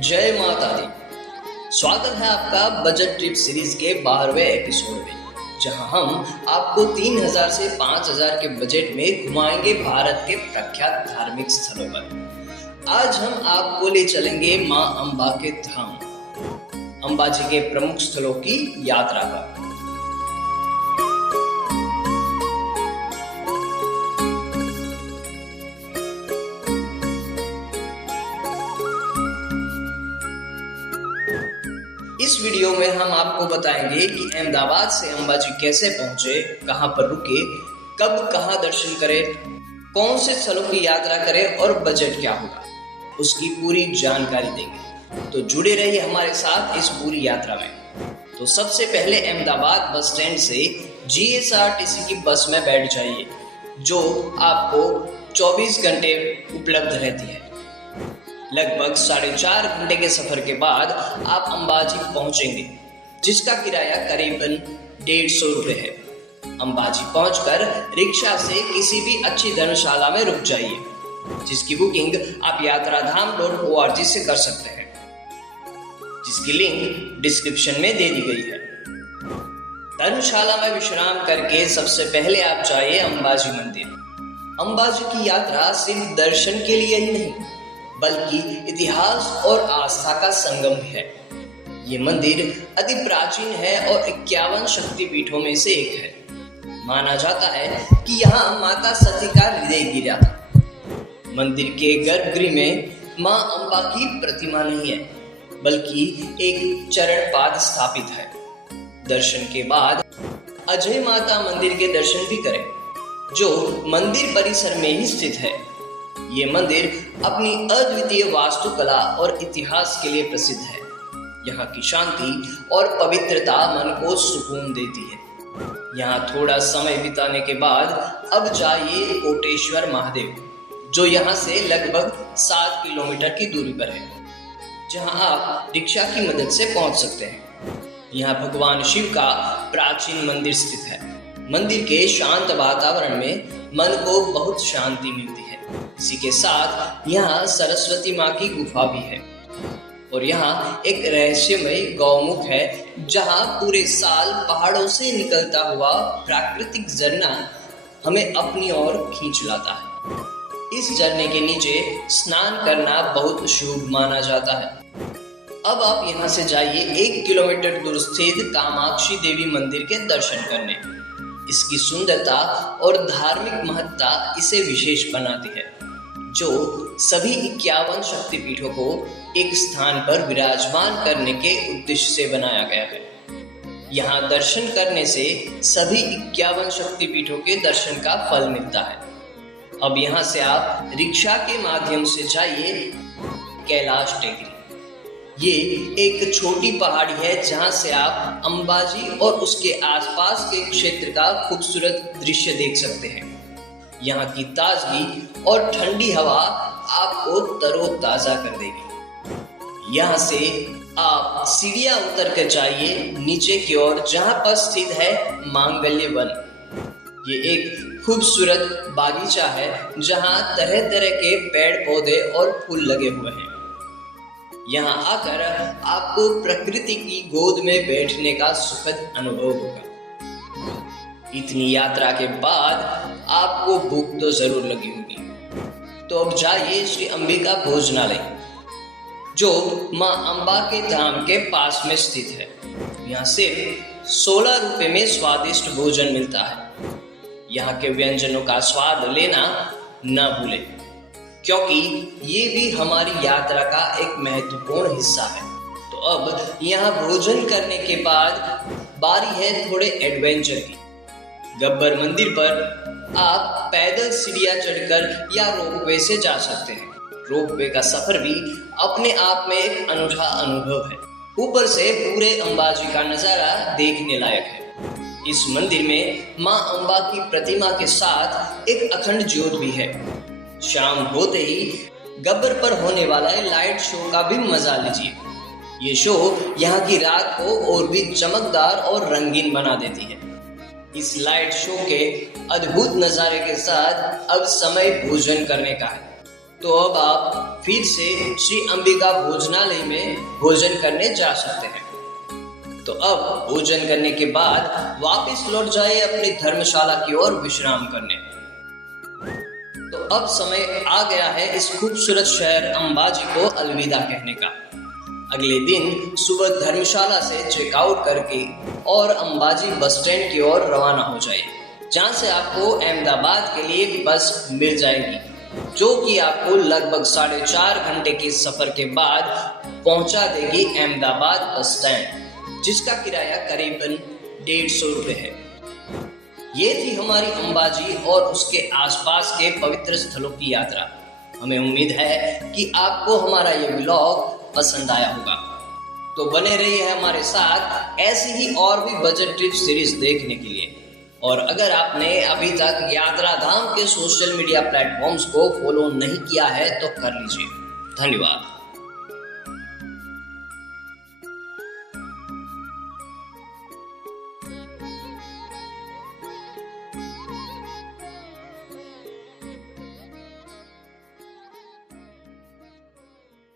जय माता दी। स्वागत है आपका बजट ट्रिप सीरीज के 12वें एपिसोड में, जहां हम आपको 3000 से 5000 के बजट में घुमाएंगे भारत के प्रख्यात धार्मिक स्थलों पर। आज हम आपको ले चलेंगे मां अंबा के धाम, अंबा जी के प्रमुख स्थलों की यात्रा पर। इस वीडियो में हम आपको बताएंगे कि अहमदाबाद से अंबा जी कैसे पहुंचे, कहां पर रुके, कब कहां दर्शन करें, कौन से स्थलों की यात्रा करें और बजट क्या होगा, उसकी पूरी जानकारी देंगे। तो जुड़े रहिए हमारे साथ इस पूरी यात्रा में। तो सबसे पहले अहमदाबाद बस स्टैंड से GSRTC की बस में बैठ जाइए, जो आपको 24 घंटे उपलब्ध रहती है। लगभग 4.5 घंटे के सफर के बाद आप अंबाजी पहुंचेंगे, जिसका किराया करीबन 150 रुपये है। अंबाजी पहुंचकर रिक्शा से किसी भी अच्छी धर्मशाला में रुक जाइए, जिसकी बुकिंग आप यात्राधाम.org से कर सकते हैं, जिसकी लिंक डिस्क्रिप्शन में दे दी गई है। धर्मशाला में विश्राम करके सबसे पहले आप जाइए अंबाजी मंदिर। अंबाजी की यात्रा सिर्फ दर्शन के लिए ही नहीं, बल्कि इतिहास और आस्था का संगम है। ये मंदिर अति प्राचीन है और 51 शक्तिपीठों में से एक है। माना जाता है कि यहाँ माता सती का हृदय गिरा था। मंदिर के गर्भगृह में मां अंबा की प्रतिमा नहीं है, बल्कि एक चरण पाद स्थापित है। दर्शन के बाद अजय माता मंदिर के दर्शन भी करें, जो मंदिर परिसर में ही स्थित है। ये मंदिर अपनी अद्वितीय वास्तुकला और इतिहास के लिए प्रसिद्ध है। यहाँ की शांति और पवित्रता मन को सुकून देती है। यहाँ थोड़ा समय बिताने के बाद अब जाइए कोटेश्वर महादेव, जो यहाँ से लगभग 7 किलोमीटर की दूरी पर है, जहाँ आप रिक्शा की मदद से पहुँच सकते हैं। यहाँ भगवान शिव का प्राचीन मंदिर स्थित है। मंदिर के शांत वातावरण में मन को बहुत शांति मिलती है। इसी के साथ यहाँ सरस्वती माँ की गुफा भी है और यहाँ एक रहस्यमय गौमुख है, जहाँ पूरे साल पहाड़ों से निकलता हुआ प्राकृतिक झरना हमें अपनी ओर खींच लाता है। इस झरने के नीचे स्नान करना बहुत शुभ माना जाता है। अब आप यहाँ से जाइए 1 किलोमीटर दूर स्थित कामाक्षी देवी मंदिर के दर्शन करने। इसकी सुंदरता और धार्मिक महत्ता इसे विशेष बनाती है, जो सभी 51 शक्तिपीठों को एक स्थान पर विराजमान करने के उद्देश्य से बनाया गया है। यहाँ दर्शन करने से सभी 51 शक्तिपीठों के दर्शन का फल मिलता है। अब यहाँ से आप रिक्शा के माध्यम से जाइए कैलाश टेकरी। ये एक छोटी पहाड़ी है, जहाँ से आप अंबाजी और उसके आसपास के क्षेत्र का खूबसूरत दृश्य देख सकते हैं। यहाँ की ताजगी और ठंडी हवा आपको तरोताजा कर देगी। यहाँ से आप सीढ़ियाँ उतर कर जाइए नीचे की ओर, जहाँ पर स्थित है मांगल्य वन। ये एक खूबसूरत बागीचा है, जहाँ तरह तरह के पेड़ पौधे और फूल लगे हुए हैं। यहाँ आकर आपको प्रकृति की गोद में बैठने का सुखद अनुभव होगा। इतनी यात्रा के बाद आपको भूख तो जरूर लगी होगी, तो अब जाइए श्री अंबिका भोजनालय, जो मां अंबा के धाम के पास में स्थित है। यहाँ सिर्फ 16 रुपये में स्वादिष्ट भोजन मिलता है। यहाँ के व्यंजनों का स्वाद लेना न भूलें, क्योंकि ये भी हमारी यात्रा का एक महत्वपूर्ण हिस्सा है। तो अब यहाँ भोजन करने के बाद बारी है थोड़े एडवेंचर की। गब्बर मंदिर पर आप पैदल सीढ़ियाँ चढ़कर या रोपवे से जा सकते हैं। रोपवे का सफर भी अपने आप में एक अनूठा अनुभव है। ऊपर से पूरे अंबाजी का नजारा देखने लायक है। इस मंदिर में मां अंबा की प्रतिमा के साथ एक अखंड ज्योत भी है। शाम होते ही गब्बर पर होने वाला लाइट शो का भी मजा लीजिए। ये शो यहाँ की रात को और भी चमकदार और रंगीन बना देती है। इस लाइट शो के अद्भुत नज़ारे के साथ अब समय भोजन करने का है। तो अब आप फिर से श्री अंबिका भोजनालय में भोजन करने जा सकते हैं। तो अब भोजन करने के बाद वापस लौट जाए अपनी धर्मशाला की ओर विश्राम करने। तो अब समय आ गया है इस खूबसूरत शहर अंबाजी को अलविदा कहने का। अगले दिन सुबह धर्मशाला से चेकआउट करके और अंबाजी बस स्टैंड की ओर रवाना हो जाए, जहां से आपको अहमदाबाद के लिए बस मिल जाएगी, जो कि आपको लगभग 4.5 घंटे के सफर के बाद पहुंचा देगी अहमदाबाद बस स्टैंड, जिसका किराया करीबन 150 रुपये है। ये थी हमारी अंबाजी और उसके आसपास के पवित्र स्थलों की यात्रा। हमें उम्मीद है कि आपको हमारा ये व्लॉग पसंद आया होगा। तो बने रहिए हमारे साथ ऐसी ही और भी बजट ट्रिप सीरीज देखने के लिए। और अगर आपने अभी तक यात्रा धाम के सोशल मीडिया प्लेटफॉर्म्स को फॉलो नहीं किया है तो कर लीजिए। धन्यवाद।